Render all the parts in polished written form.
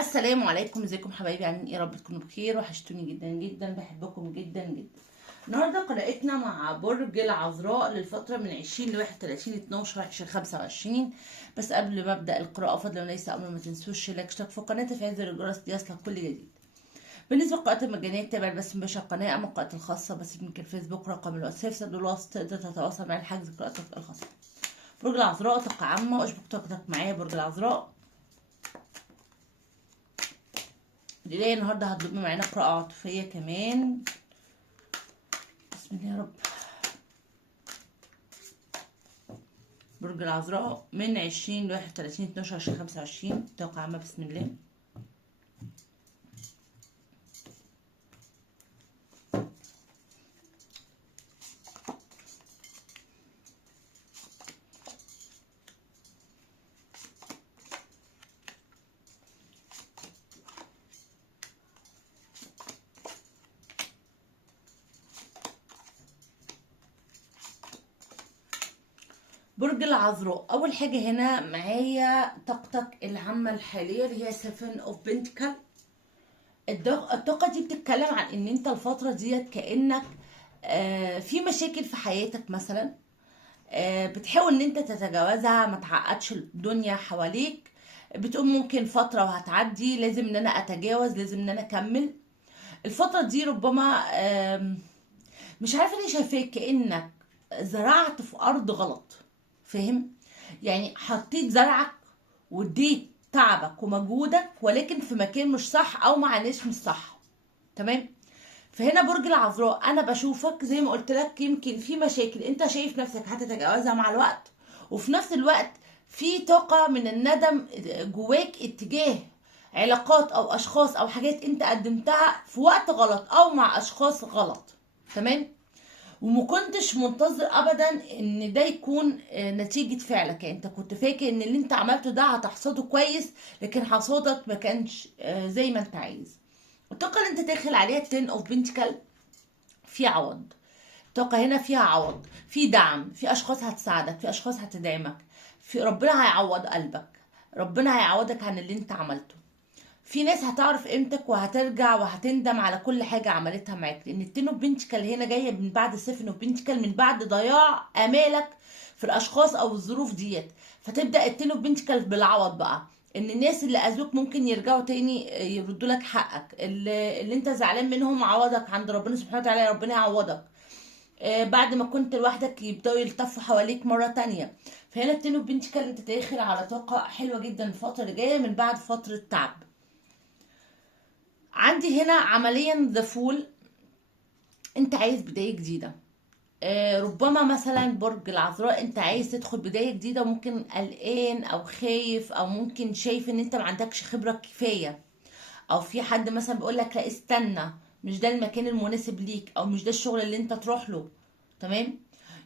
السلام عليكم، ازيكم حبايبي؟ عاملين ايه؟ رب تكونوا بخير. وحشتوني جدا جدا، بحبكم جدا جدا. النهارده قراءتنا مع برج العذراء للفتره من 20 ل 31 12 2025. بس قبل ما ابدا القراءه فضلا وليس امر، ما تنسوش لايك اشتراك في القناه تفعيل زر الجرس ليصلك كل جديد. بالنسبه للقراءات المجانيه تابع البث مباشر القناه، اما القراءات الخاصه بس يمكن الفيسبوك رقم الواتساب سد الوسط، تقدر تتواصل معي لحجز قراءتك الخاصه. برج العذراء طاقه عامه، واشبك طاقتك معايا برج العذراء. القراية النهارده هتضم معانا قراءة عاطفية كمان. بسم الله يا رب. برج العذراء من 20 ل 31 12 2025 توقع عامة. بسم الله. برج العذراء، اول حاجه هنا معايا طاقتك العامه الحاليه اللي هي 7 اوف بنتكل. الطاقه دي بتتكلم عن ان انت الفتره ديت كانك في مشاكل في حياتك مثلا، بتحاول ان انت تتجاوزها، ما تعقدش الدنيا حواليك. بتقول ممكن فتره وهتعدي، لازم ان انا اتجاوز، لازم ان انا اكمل. الفتره دي ربما مش عارفه ليه شايفاك كانك زرعت في ارض غلط. فاهم؟ يعني حطيت زرعك واديت تعبك ومجهودك، ولكن في مكان مش صح او مع ناس مش صح. تمام. فهنا برج العذراء انا بشوفك زي ما قلت لك، يمكن في مشاكل انت شايف نفسك هتتجاوزها مع الوقت، وفي نفس الوقت في طاقة من الندم جواك اتجاه علاقات او اشخاص او حاجات انت قدمتها في وقت غلط او مع اشخاص غلط. تمام. ومكنتش منتظر ابدا ان ده يكون نتيجة فعلك. يعني انت كنت فاكر ان اللي انت عملته ده هتحصده كويس، لكن حصادك ما كانش زي ما انت عايز. الطاقة اللي انت داخل عليها 10 اوف بنتكل في عوض. الطاقة هنا فيها عوض، في دعم، في اشخاص هتساعدك، في اشخاص هتدعمك، في ربنا هيعوض قلبك، ربنا هيعوضك عن اللي انت عملته. في ناس هتعرف قيمتك وهترجع وهتندم على كل حاجة عملتها معاك، لان التين اوف بنتكل هنا جاية من بعد السيفن اوف بنتكل، من بعد ضياع امالك في الاشخاص او الظروف ديت. فتبدأ التين اوف بنتكل بالعوض بقى، ان الناس اللي اذوك ممكن يرجعوا تاني يردوا لك حقك. اللي انت زعلان منهم عوضك عند ربنا سبحانه وتعالى، ربنا يعوضك. بعد ما كنت لوحدك يبداوا يلتفوا حواليك مره تانية. فهنا التين اوف بنتكل انت داخل على طاقه حلوه جدا الفتره اللي جايه من بعد فتره تعب. عندي هنا عمليا ذا فول، انت عايز بداية جديدة. ربما مثلا برج العذراء انت عايز تدخل بداية جديدة، وممكن قلقان او خايف، او ممكن شايف ان انت ما عندكش خبرة كفاية، او في حد مثلا بيقول لك لا استنى، مش ده المكان المناسب ليك، او مش ده الشغل اللي انت تروح له. تمام.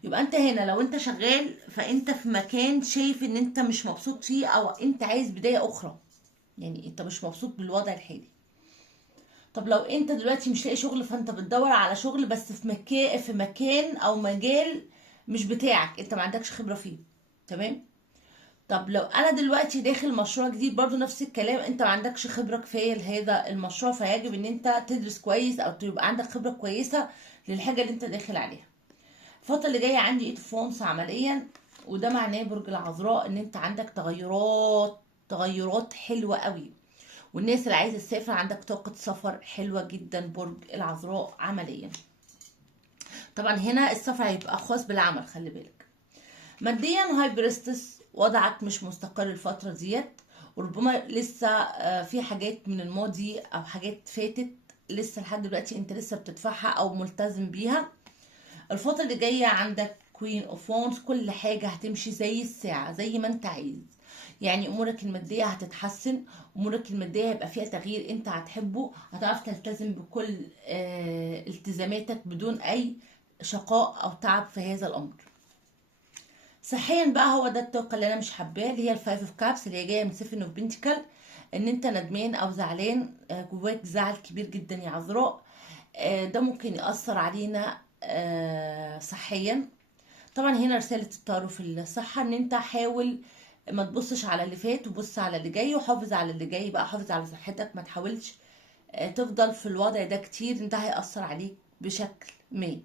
يبقى انت هنا لو انت شغال فانت في مكان شايف ان انت مش مبسوط فيه، او انت عايز بداية اخرى. يعني انت مش مبسوط بالوضع الحالي. طب لو انت دلوقتي مش لاقي شغل، فانت بتدور على شغل بس في مكان او مجال مش بتاعك، انت ما عندكش خبرة فيه. تمام. طب لو انا دلوقتي داخل مشروع جديد، برضو نفس الكلام، انت ما عندكش خبرة كفاية لهذا المشروع، فيجب ان انت تدرس كويس او تبقى عندك خبرة كويسة للحاجة اللي انت داخل عليها. الفترة اللي جاية عندي ايت فونس عمليا، وده معناه برج العذراء ان انت عندك تغيرات حلوة قوي. والناس اللي عايزه تسافر عندك طاقه سفر حلوه جدا برج العذراء عمليا. طبعا هنا السفر هيبقى خاص بالعمل، خلي بالك. ماديا هاي بريستس، وضعك مش مستقر الفتره ديت، وربما لسه في حاجات من الماضي او حاجات فاتت لسه لحد دلوقتي انت لسه بتدفعها او ملتزم بيها. الفتره اللي جايه عندك كوين اوف وانز، كل حاجه هتمشي زي الساعه زي ما انت عايز. يعني امورك الماديه هتتحسن، امورك الماديه هيبقى فيها تغيير انت هتحبه، هتعرف تلتزم بكل التزاماتك بدون اي شقاء او تعب في هذا الامر. صحيا بقى هو ده الطاقه اللي انا مش حباه، اللي هي الفايف اوف كابس اللي هي جايه من سيفن اوف بنتيكل. ان انت ندمان او زعلان، جواك زعل كبير جدا يا عذراء. ده ممكن يأثر علينا صحيا. طبعا هنا رسالة التارو في الصحة ان انت حاول ما تبصش على اللي فات وبص على اللي جاي، وحافظ على اللي جاي بقى، حافظ على صحتك، ما تحاولش تفضل في الوضع ده كتير، ده هيأثر عليك بشكل ما.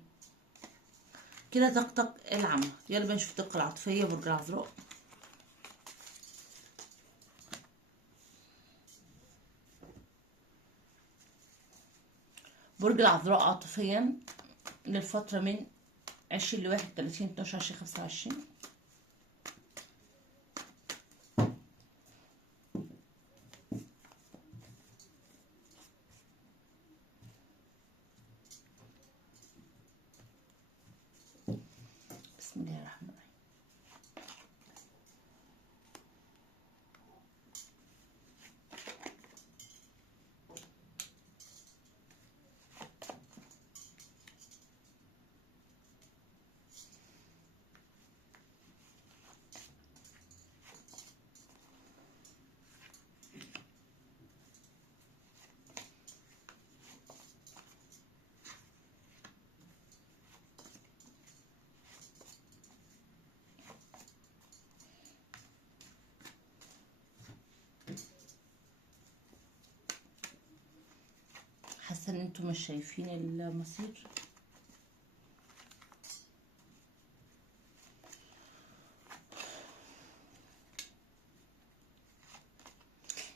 كده طاقتك العامة. يلا بقى نشوف الطاقة العاطفية برج العذراء. برج العذراء عاطفيا للفترة من 20 ل 31/12/2025. بسم الله الرحمن الرحيم. حاسة ان انتوا مش شايفين المصير.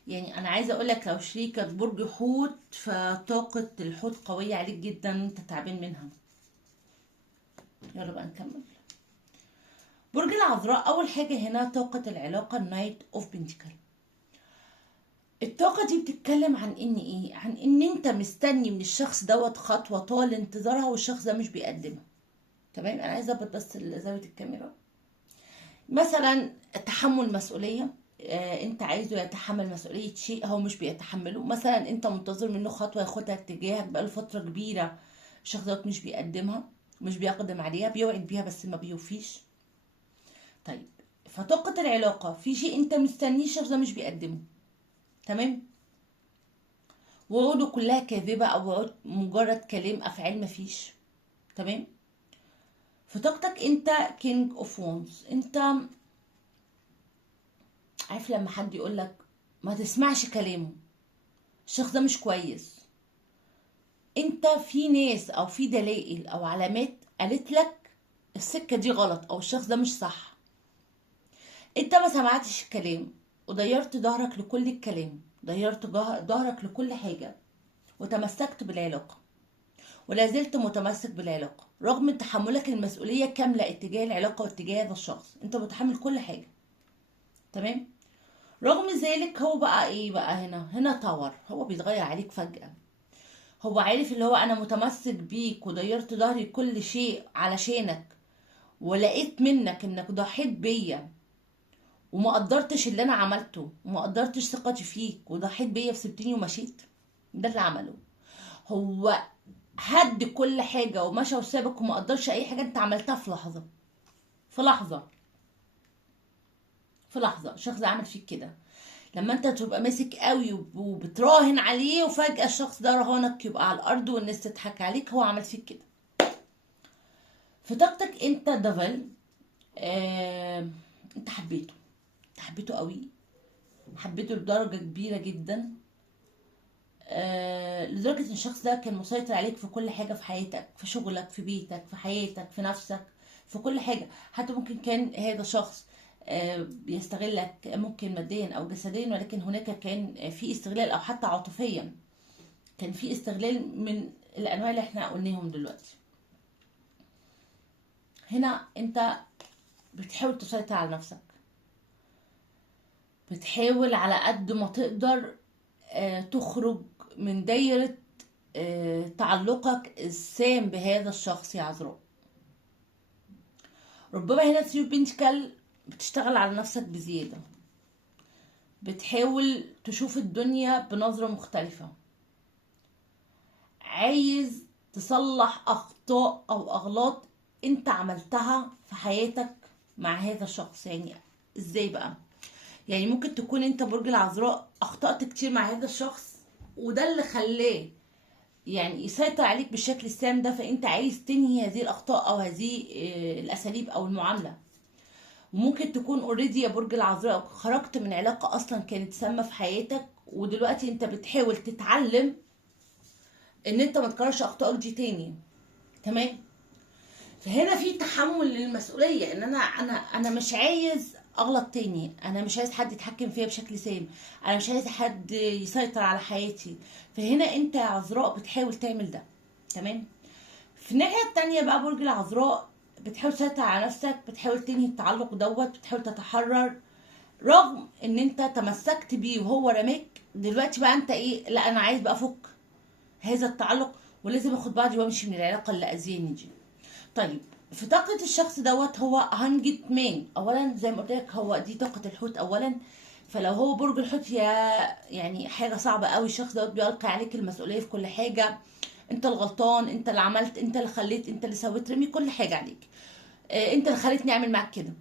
يعني انا عايزه اقول لك لو شريكك برج حوت فطاقه الحوت قويه عليك جدا، انت تعبان منها. يلا بقى نكمل. برج العذراء اول حاجه هنا طاقه العلاقه النايت اوف بنتيكل. الطاقه دي بتتكلم عن ان ايه، عن ان انت مستني من الشخص دوت خطوه طال انتظارها والشخص ده مش بيقدمها. تمام. انا عايزه اظبط بس زاويه الكاميرا. مثلا تحمل مسؤوليه، انت عايزه يتحمل مسؤوليه شيء هو مش بيتحمله. مثلا انت منتظر منه خطوه ياخدها اتجاهك بقاله فتره كبيره، الشخص دوت مش بيقدمها، مش بيقدم عليها، بيوعد بيها بس ما بيوفيش. طيب، فطاقه العلاقه في شيء انت مستنيه الشخص ده مش بيقدمه. تمام. وعوده كلها كاذبه او وعود مجرد كلام، افعال مفيش. تمام. في طاقتك انت كينج اوف وونز. انت عارف لما حد يقولك ما تسمعش كلامه، الشخص ده مش كويس. انت في ناس او في دلائل او علامات قالت لك السكة دي غلط او الشخص ده مش صح. انت ما سمعتش الكلام وضيرت ظهرك لكل الكلام، ضيرت ظهرك لكل حاجة، وتمسكت بالعلاقة ولا زلت متمسك بالعلاقة رغم تحملك المسؤولية كاملة اتجاه العلاقة واتجاه هذا الشخص. انت متحمل كل حاجة. تمام. رغم ذلك هو بقى ايه بقى، هنا طور، هو بيتغير عليك فجأة. هو عارف اللي هو انا متمسك بيك وضيرت ظهري كل شيء علشانك، ولقيت منك انك ضحيت بيا وما قدرتش اللي انا عملته وما قدرتش ثقتي فيك وضحيت بيا وسبتني ومشيت. ده اللي عمله. هو هد كل حاجة ومشى وسابك وما قدرش اي حاجة انت عملتها في لحظة. في لحظة. في لحظة الشخص ده عمل فيك كده. لما انت تبقى ماسك قوي وبتراهن عليه وفجأة الشخص ده رهانك يبقى على الارض والناس تضحك عليك، هو عمل فيك كده. في طاقتك انت ديفل. انت حبيته. انت حبيته قوي. حبيته لدرجة كبيرة جدا. لدرجة ان الشخص ده كان مسيطر عليك في كل حاجة في حياتك، في شغلك، في بيتك، في حياتك، في نفسك، في كل حاجة. حتى ممكن كان هذا شخص بيستغلك ممكن ماديا او جسديا، ولكن هناك كان في استغلال او حتى عاطفيا. كان في استغلال من الانواع اللي احنا قلناهم دلوقتي. هنا انت بتحاول تسيطر على نفسك، بتحاول على قد ما تقدر تخرج من دايرة تعلقك السام بهذا الشخص يا عذراء. ربما هنا ثري بنتكل بتشتغل على نفسك بزيادة، بتحاول تشوف الدنيا بنظرة مختلفة، عايز تصلح أخطاء أو أغلاط انت عملتها في حياتك مع هذا الشخص. يعني ازاي بقى؟ يعني ممكن تكون انت برج العذراء اخطأت كتير مع هذا الشخص، وده اللي خلاه يعني يسيطر عليك بالشكل السام ده، فانت عايز تنهي هذه الاخطاء او هذه الاساليب او المعامله. وممكن تكون اوريدي يا برج العذراء خرجت من علاقة اصلا كانت سامة في حياتك، ودلوقتي انت بتحاول تتعلم ان انت ما تكررش اخطائك دي تاني. تمام. فهنا في تحمل للمسؤولية، ان انا مش عايز اغلط تاني، انا مش عايز حد يتحكم فيا بشكل سام، انا مش عايز حد يسيطر على حياتي. فهنا انت يا عذراء بتحاول تعمل ده. تمام. في الناحية التانية بقى برج العذراء، بتحاول تسيطر على نفسك، بتحاول تنهي التعلق دوت، بتحاول تتحرر رغم ان انت تمسكت بيه وهو رماك. دلوقتي بقى انت ايه، لا انا عايز بقى افك هذا التعلق، ولازم اخد بعضي وامشي من العلاقة اللي اذياني دي. طيب، في طاقة الشخص دوت هو هنجت مان. اولا زي ما قلت لك هو دي طاقة الحوت اولا، فلو هو برج الحوت يعني حاجة صعبة قوي. الشخص دوت بيلقي عليك المسؤولية في كل حاجة، انت الغلطان، انت اللي عملت، انت اللي خليت، انت اللي سويت، رمي كل حاجة عليك. انت اللي خليتني اعمل معاك كده،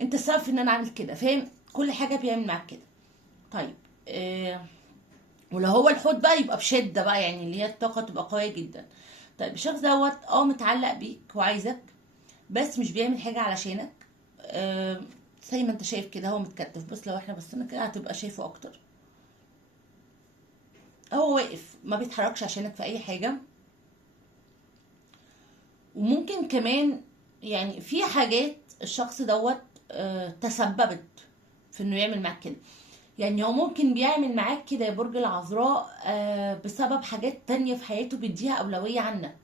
انت السبب في ان انا اعمل كده، فاهم؟ كل حاجة بيعمل معاك كده. طيب، ولو هو الحوت بقى يبقى بشدة بقى، يعني اللي هي الطاقة تبقى قوية جدا. طيب الشخص دوت متعلق بيك وعايزك، بس مش بيعمل حاجة علشانك. آه، زي ما انت شايف كده هو متكتف، بس لو احنا بصينا كده هتبقى شايفه اكتر. هو واقف ما بيتحركش عشانك في اي حاجة. وممكن كمان يعني في حاجات الشخص دوت تسببت في انه يعمل معاك كده. يعني هو ممكن بيعمل معاك كده يا برج العذراء بسبب حاجات تانية في حياته بيديها أولوية عنك.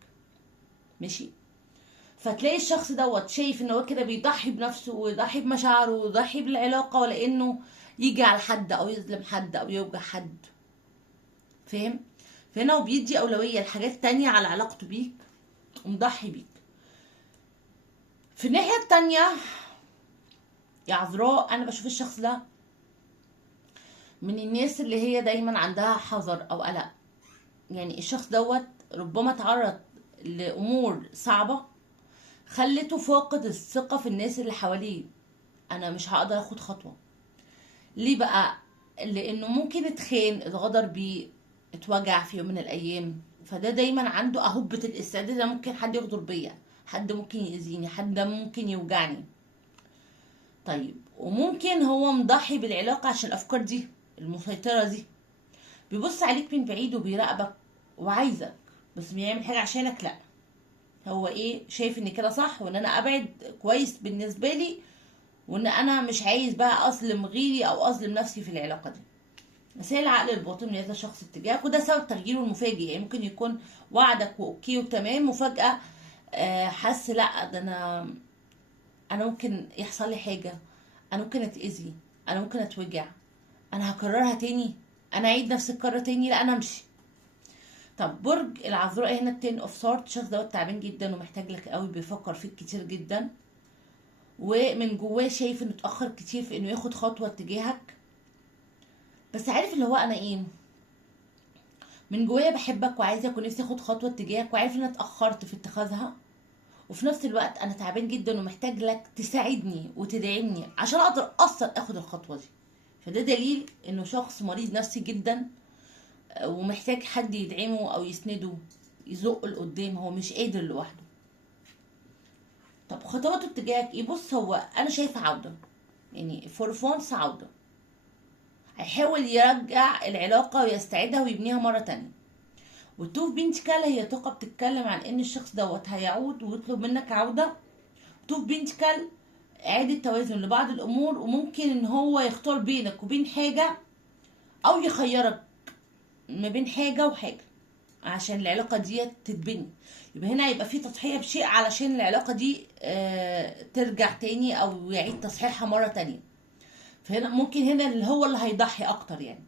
ماشي. فتلاقي الشخص دوت شايف ان هو كده بيضحي بنفسه ويضحي بمشاعره ويضحي بالعلاقة، ولا انه يجي على حد او يظلم حد او يوجع حد. فاهم؟ فهنا هو بيدي أولوية لحاجات تانية على علاقته بيك، ومضحي بيك. في الناحية التانية يا عذراء، انا بشوف الشخص ده من الناس اللي هي دايما عندها حذر او قلق. يعني الشخص دوت ربما تعرض لامور صعبة خلته فاقد الثقة في الناس اللي حواليه. انا مش هقدر اخد خطوة. ليه بقى؟ لانه ممكن اتخان، اتغدر بيه، اتوجع في يوم من الايام. فده دايما عنده اهبة الاستعداد، ده ممكن حد يغدر بيا، حد ممكن يأذيني، حد ممكن يوجعني. طيب، وممكن هو مضحي بالعلاقة عشان الافكار دي المسيطرة دي. بيبص عليك من بعيد وبيراقبك وعايزك، بس بيعمل حاجة عشانك لا. هو شايف ان كده صح، وان انا ابعد كويس بالنسبة لي، وان انا مش عايز بقى اظلم غيري او اظلم نفسي في العلاقة دي. بس هي العقل الباطن من هذا الشخص اتجاهك، وده سبب تغييره المفاجئ. يعني ممكن يكون وعدك واوكي وتمام، وفجأة حس لا ده انا ممكن يحصل لي حاجة، انا ممكن اتأذي، انا ممكن اتوجع، انا هكررها تاني، انا اعيد نفس الكرة تاني، لا انا امشي. طب برج العذراء هنا التين اوف سورت، الشخص دوت تعبان جدا ومحتاج لك قوي، بيفكر فيك كتير جدا، ومن جواه شايف انه اتأخر كتير في انه ياخد خطوة تجاهك. بس عارف اللي هو انا من جوايا بحبك وعايزك ونفسي اخد خطوة تجاهك، وعارف ان انا اتأخرت في اتخاذها. وفي نفس الوقت انا تعبان جدا ومحتاج لك تساعدني وتدعمني عشان اقدر اصلا اخد الخطوة دي. فده دليل انه شخص مريض نفسي جدا، ومحتاج حد يدعمه او يسنده، يزقه لقدام، هو مش قادر لوحده. طب خطواته اتجاهك بص، هو انا شايفه عودة، يعني فور فونس عودة. هيحاول يرجع العلاقة ويستعيدها ويبنيها مرة تانية. والتوف بنتكال هي طاقة بتتكلم عن ان الشخص دوت هيعود ويطلب منك عودة. توف بنتكال إعادة توازن لبعض الأمور، وممكن إن هو يختار بينك وبين حاجة، أو يخيرك ما بين حاجة وحاجة عشان العلاقة دي تتبني. يبقى هنا يبقى في تضحية بشيء علشان العلاقة دي ترجع تاني أو يعيد تصحيحها مرة تانية. فهنا ممكن هنا اللي هو اللي هيضحي أكتر. يعني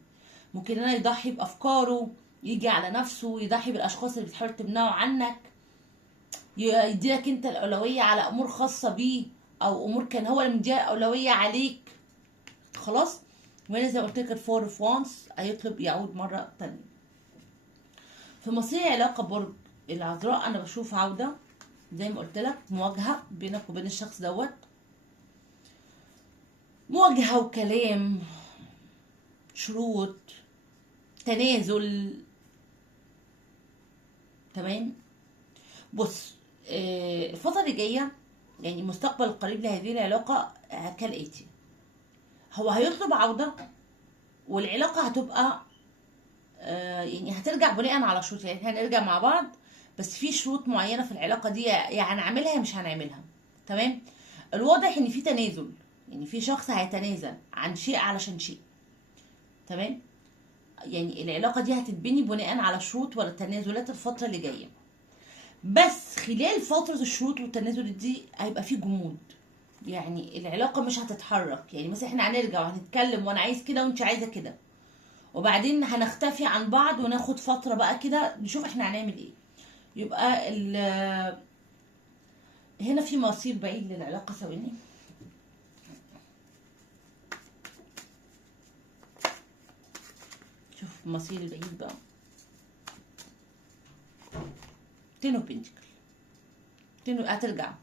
ممكن هنا يضحي بأفكاره، يجي على نفسه، يضحي بالأشخاص اللي بتحاول تمنعه عنك، يديلك انت الأولوية على أمور خاصة بيه، أو أمور كان هو اللي مديها أولوية عليك. خلاص. وهنا زي ما قلت لك الفور اوف وانس هيطلب يعود مرة تانية. في مصير علاقة برج العذراء أنا بشوف عودة، زي ما قلت لك مواجهة بينك وبين الشخص دوت، مواجهة وكلام، شروط، تنازل. تمام. بص، الفترة اللي جاية يعني المستقبل القريب لهذه العلاقة كالآتي: هو هيطلب عودة، والعلاقة هتبقى يعني هترجع بناء على شروط، يعني احنا هنرجع مع بعض بس في شروط معينة في العلاقة دي، يا هنعملها يا مش هنعملها. تمام. الواضح ان في تنازل، يعني في شخص هيتنازل عن شيء علشان شيء. تمام. يعني العلاقة دي هتتبني بناء على شروط ولا تنازلات الفترة اللي جاية، بس خلال فترة الشروط والتنازل دي هيبقى في جمود. يعني العلاقة مش هتتحرك، يعني مثلا احنا هنرجع وهنتكلم وانا عايز كده وانت عايزة كده، وبعدين هنختفي عن بعض وناخد فترة بقى كده نشوف احنا هنعمل ايه. يبقى هنا في مصير بعيد للعلاقة. ثواني. شوف مصير البعيد بقى. تنو بنتكل، تنو هترجعوا،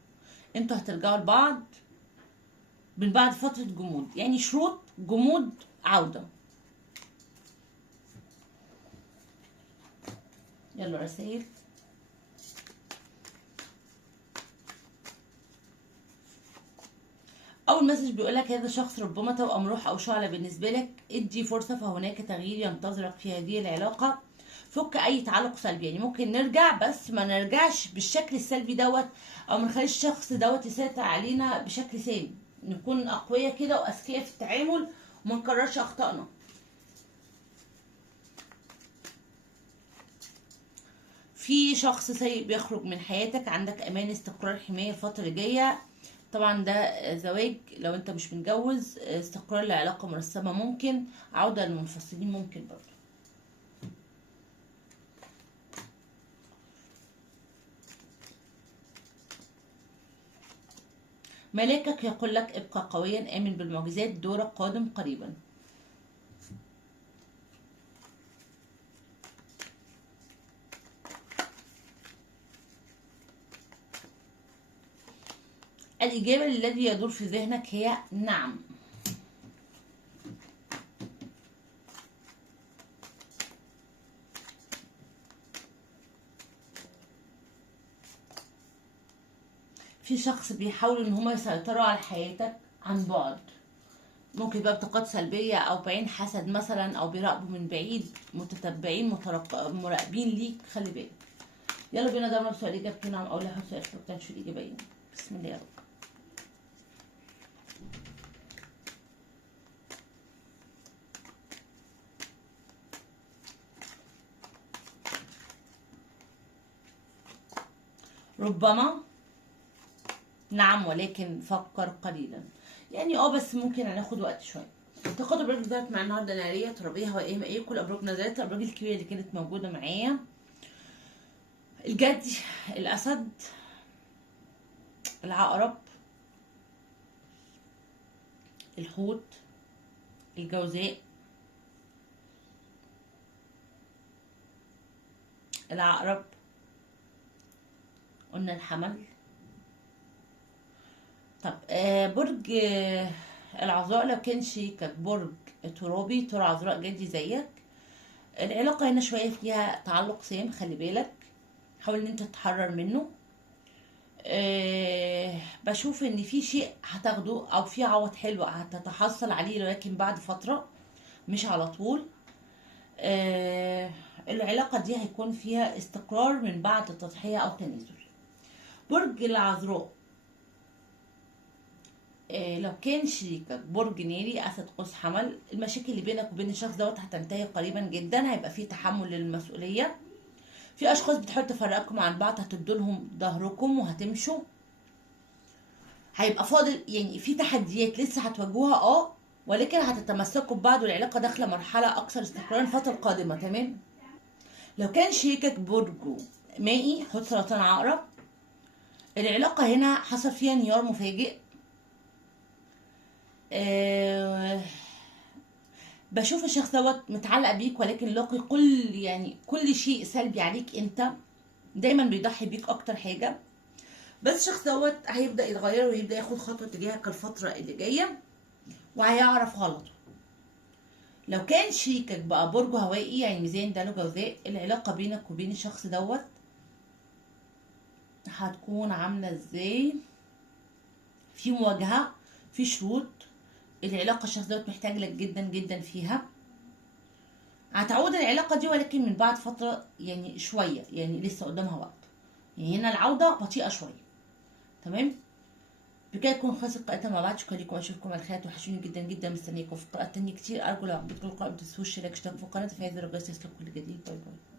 انتوا هترجعوا لبعض من بعد فترة جمود، يعني شروط جمود عودة. يلا رسائل. اول مسج بيقول لك: هذا الشخص ربما توأم روح او شعلة بالنسبه لك، ادي فرصه، فهناك تغيير ينتظرك في هذه العلاقه. فك اي تعلق سلبي، يعني ممكن نرجع بس ما نرجعش بالشكل السلبي دوت، او ما نخليش الشخص دوت يسيطر علينا بشكل سام. نكون اقوياء كده واذكياء في التعامل وما نكررش اخطائنا. في شخص سيء بيخرج من حياتك، عندك امان، استقرار، حمايه الفتره اللي جايه. طبعا ده زواج لو انت مش متجوز، استقرار لعلاقه مرسمه ممكن، عوده للمنفصلين ممكن برضه. ملاكك يقول لك: ابقى قويا، آمن بالمعجزات، دورك قادم قريبا. الإجابة الذي يدور في ذهنك هي نعم. في شخص بيحاول ان هما يسيطروا على حياتك عن بعد، ممكن بقى بطاقات سلبية او بعين حسد مثلا، او بيراقبوا من بعيد، متتبعين مراقبين ليك، خلي بالك. يلا بينا دورنا بسؤال اجابتي نعم او لا. حط سؤال في نشوف الاجابه ايه. بسم الله يا رب. ربما، نعم ولكن فكر قليلا. يعني بس ممكن هناخد وقت شويه. تاخد ابراج ذات مع النهارده ناريه، ترابيه، هوائيه، مائيه، كل ابراج نزلت. الابراج الكبيره اللي كانت موجوده معايا: الجدي، الاسد، العقرب، الحوت، الجوزاء، العقرب، قلنا الحمل. طب برج العذراء، لو كان شريكك برج ترابي، ترى عذراء جدي زيك، العلاقة هنا شوية فيها تعلق سام، خلي بالك، حاول ان انت تتحرر منه. بشوف ان في شيء هتاخده او في عوض حلو هتتحصل عليه، ولكن بعد فترة مش على طول. العلاقة دي هيكون فيها استقرار من بعد تضحية او تنازل. برج العذراء، لو كان شريكك برج ناري، اسد، قوس، حمل، المشاكل اللي بينك وبين الشخص دوت هتنتهي قريبا جدا، هيبقى فيه تحمل للمسؤولية. في اشخاص بتحاول تفرقكم عن بعض، هتدولهم ظهركم وهتمشوا. هيبقى فاضل يعني في تحديات لسه هتواجهوها، ولكن هتتمسكوا ببعض، والعلاقة داخلة مرحلة اكثر استقرارا الفترة القادمة. تمام. لو كان شريكك برجه مائي، حوت، سرطان، عقرب، العلاقة هنا حصل فيها انهيار مفاجئ. أه بشوف الشخص دوت متعلق بيك، ولكن لاقي كل شيء سلبي عليك انت، دايما بيضحي بيك اكتر حاجة. بس الشخص دوت هيبدأ يتغير ويبدأ ياخد خطوة تجاهك الفترة اللي جاية، وهيعرف غلطه. لو كان شريكك بقى برجه هوائي، يعني ميزان، دلو، جوزاء، العلاقة بينك وبين الشخص دوت هتكون عاملة ازاي؟ في مواجهة، في شروط. العلاقة الشخص دوت محتاج لك جدا جدا فيها. هتعود العلاقة دي ولكن من بعد فترة يعني شوية، يعني لسه قدامها وقت. يعني هنا العودة بطيئة شوية. تمام. بكده يكون خلصت قراءتنا مع بعض. شكرا لكم واشوفكم على خير. وحشوني جدا جدا، مستنيكم في قراءات تانية كتير. ارجو لو عجبتكم القراءة متنسوش اشتراك في القناة وتفعيل زر الجرس ليصلكم كل جديد. باي باي.